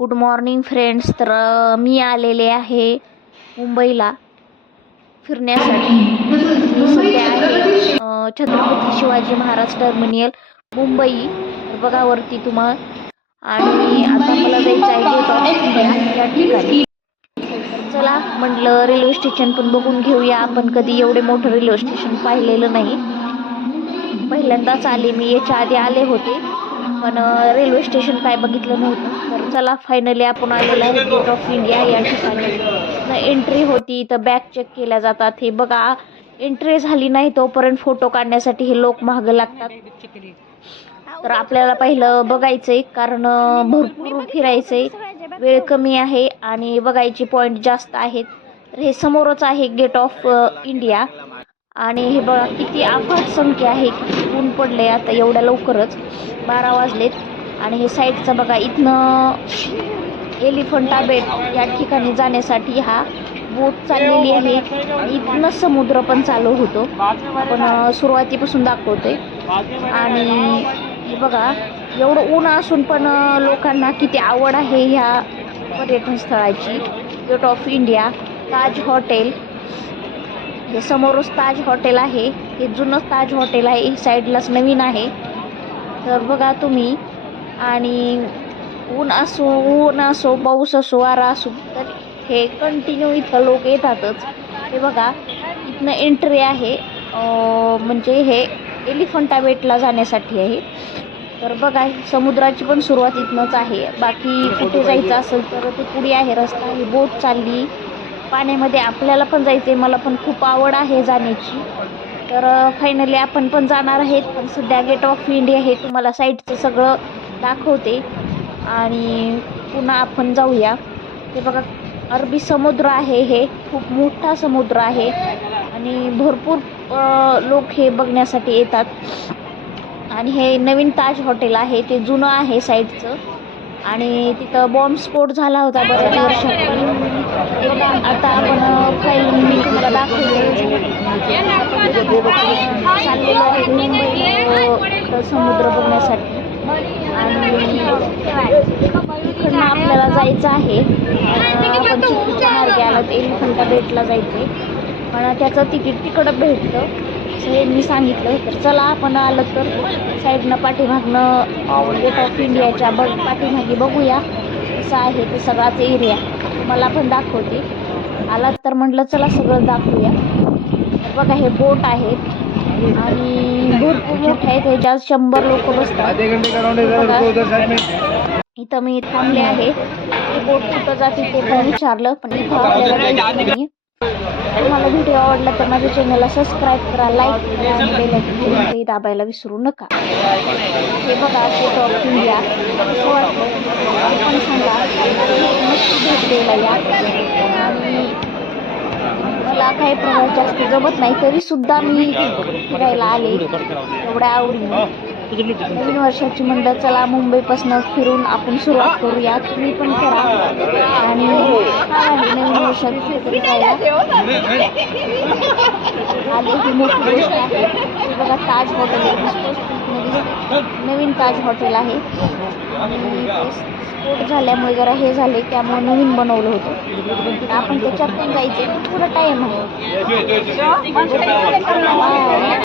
Good morning friends तर मी आलेले आहे मुंबईला फिरण्यासाठी. सध्या आहे छत्रपती शिवाजी महाराज टर्मिनियल मुंबई. बघावरती बघा वरती तुम्हा आणि आता मला जायचं आहे या ठिकाणी. चला म्हटलं रेल्वे स्टेशन पण बघून घेऊया. आपण कधी एवढे मोठं रेल्वे स्टेशन पाहिलेलं नाही. पहिल्यांदाच आले मी. याच्या आधी आले होते. पण रेल्वे स्टेशन काय बघितलं नव्हतं. तर चला फायनली आपण आलेलो आहे गेट ऑफ इंडिया या ठिकाणी. एंट्री होती तर बॅग चेक केल्या जातात. हे बघा एंट्री झाली नाही तोपर्यंत फोटो काढण्यासाठी हे लोक महाग लागतात. तर आपल्याला पहिलं बघायचं आहे कारण भरपूर फिरायचं आहे वेळ कमी आहे आणि बघायचे पॉईंट जास्त आहेत. तर हे समोरच आहे गेट ऑफ इंडिया आणि हे बघा किती अफाट संख्या आहे किती ऊन पडले आता एवढ्या लवकरच. बारा वाजलेत. आणि हे साईडचं बघा इथनं एलिफंटा बेट या ठिकाणी जाण्यासाठी हा बोट चाललेली आहे. आणि इथनं समुद्र पण चालू होतो. आपण सुरुवातीपासून दाखवतोय. आणि हे बघा एवढं ऊन असून पण लोकांना किती आवड आहे ह्या पर्यटन स्थळाची. Gate of India Taj hotel. हे समोरच ताज हॉटेल आहे. हे जुनंच ताज हॉटेल आहे. हे साईडलाच नवीन आहे. तर बघा तुम्ही. आणि ऊन असो ऊन असो पाऊस असो वारा असो तर हे कंटिन्यू इथं लोक येतातच. हे बघा इथनं एंट्री आहे. म्हणजे हे एलिफंटा बेटला जाण्यासाठी आहे. तर बघा समुद्राची पण सुरुवात इथनंच आहे. बाकी कुठे जायचं असेल तर ते पुढे आहे. रस्ता ही बोट चालली. पाण्यामध्ये आपल्याला पण जायचं आहे मला पण खूप आवड आहे जाण्याची. तर फायनली आपण पण जाणार आहेत पण सध्या गेट ऑफ इंडिया हे तुम्हाला साईडचं सगळं दाखवते. आणि पुन्हा आपण जाऊया. ते बघा अरबी समुद्र आहे हे खूप मोठा समुद्र आहे. आणि भरपूर लोक हे बघण्यासाठी येतात. आणि हे नवीन ताज हॉटेल आहे ते जुनं आहे साईडचं आणि तिथं बॉम्ब स्फोट झाला होता बऱ्याच वर्षापूर्वी. आता तुम्हाला दाखवते मुंबई तर समुद्र बघण्यासाठी आणि इकडनं आपल्याला जायचं आहे आपण चुकीच्या मार्गे आलो ते एलिफंटा बेटला जायचं आहे पण त्याचं तिकीट तिकडं भेटतं असं हे मी सांगितलं तर चला आपण आलं तर साईडनं पाठीमागनं गेट ऑफ इंडियाच्या बघ पाठीमागे बघूया असं आहे ते सगळाच एरिया मला पण दाखवते आलात तर म्हटलं चला सगळं दाखवूया. बघा हे बोट आहेत आणि भरपूर मोठे आहेत ह्याच्यात शंभर लोक बसतात. इथं मी थांबले आहे. बोट कुठं जाते ते पण विचारलं पण इथं तुम्हाला व्हिडिओ आवडला तर माझ्या चॅनलला सबस्क्राईब करा लाईक करा बेल दाबायला विसरू नका. हे बघा गेट ऑफ इंडिया वाटलं पण सांगा. नक्की भेट द्यायला या. आणि मला काही प्रमाणात जास्त जमत नाही तरी सुद्धा मी फिरायला आले. एवढ्या आवडीने. नवीन वर्षाची म्हणलं चला मुंबईपासून फिरून आपण सुरुवात करूया. तुम्ही पण करा. आणि नवीन वर्षात ही मोठी गोष्ट आहे. बघा ताज हॉटेल आहे. नवीन ताज हॉटेल आहे. आणि स्फोट झाल्यामुळे जरा हे झाले त्यामुळे नवीन बनवलं होतं. आपण त्याच्यात पण जायचं थोडा टाईम आहे.